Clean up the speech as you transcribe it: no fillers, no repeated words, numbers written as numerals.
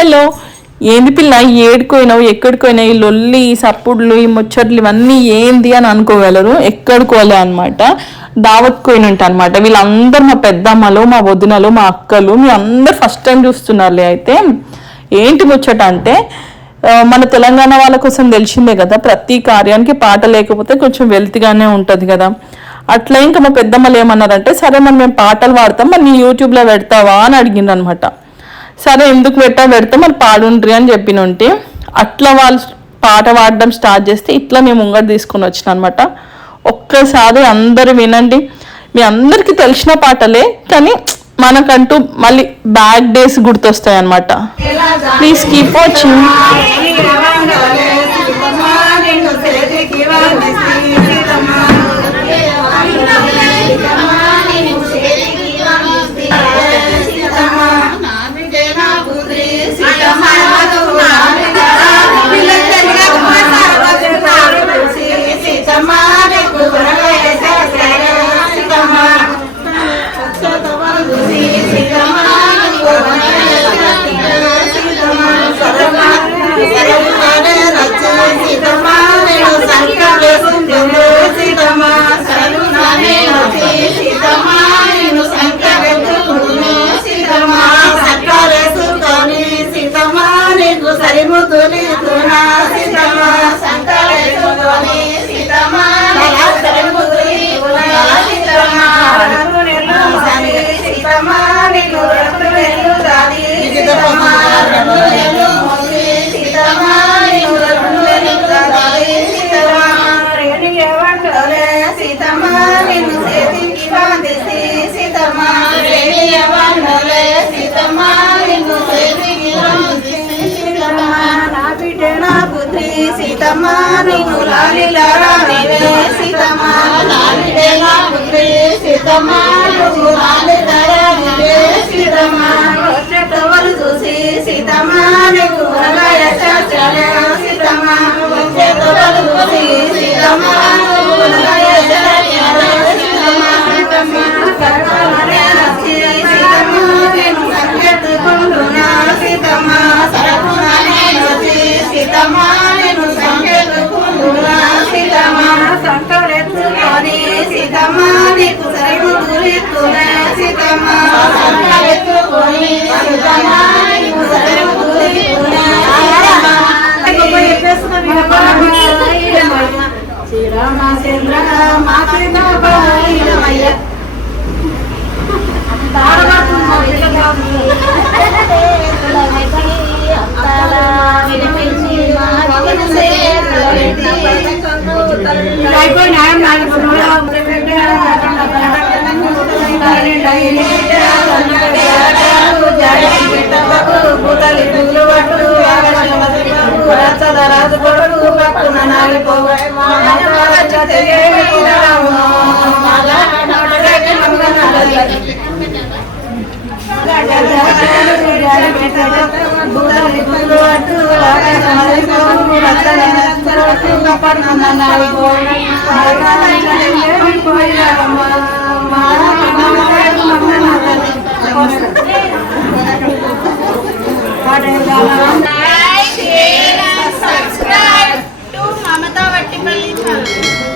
Hello, ఏంది పిల్ల ఏడుకోయినావు, ఎక్కడికోయినావు, ఈ లొల్లి, ఈ సప్పుడ్లు, ఈ ముచ్చట్లు ఇవన్నీ ఏంది అని అనుకోగలరు. ఎక్కడికోలే అనమాట, దావత్ కోయినంట అనమాట. వీళ్ళందరూ మా పెద్దమ్మలు, మా వదినలు, మా అక్కలు, మీ అందరు ఫస్ట్ టైం చూస్తున్నారులే. అయితే ఏంటి ముచ్చట అంటే, మన తెలంగాణ వాళ్ళ కోసం తెలిసిందే కదా, ప్రతి కార్యానికి పాట లేకపోతే కొంచెం వెల్తిగానే ఉంటుంది కదా. అట్లా ఇంకా మా పెద్దమ్మలు ఏమన్నారంటే, సరే మరి మేము పాటలు పాడతాం, మరి నీ యూట్యూబ్లో పెడతావా అని అడిగింది అనమాట. సరే ఎందుకు పెడతాం మరి పాడుండ్రి అని చెప్పినుంటే, అట్లా వాళ్ళు పాట పాడడం స్టార్ట్ చేస్తే ఇట్లా మేము ముంగట తీసుకుని వచ్చిన అనమాట. ఒక్కసారి అందరూ వినండి. మీ అందరికీ తెలిసిన పాటలే, కానీ మనకంటూ మళ్ళీ బ్యాక్ డేస్ గుర్తొస్తాయి అనమాట. Please keep watching. సీతమ్మా నీకు లాలిలా రావే సీతమ్మా లాలిడే నా పుత్రి సీతమ్మా నీకు లాలిలా రావే సీతమ్మా వచ్చేటవరు చూసి సీతమ్మా నీకు వరగాయ చాచలే సీతమ్మా వచ్చేటవరు చూసి సీతమ్మా నీకు వరగాయ చాచలే సీతమ్మా సరకాలనే నచ్చి సీతమ్మా నేను సంకెత్తుకుంటున్నా సీతమ్మా సరకునానే నచ్చి సీతమ్మా సంకరెత్తుకొని సీతమ్మా నీకు సరైన గురితునే సీతమ్మా సంకరెత్తుకొని సీతమ్మా నీకు సరైన గురితునే శ్రీరామచంద్ర మాతృమయ్య రాజు కొడుకు పక్కున subscribe to Mamata Vattipalli channel.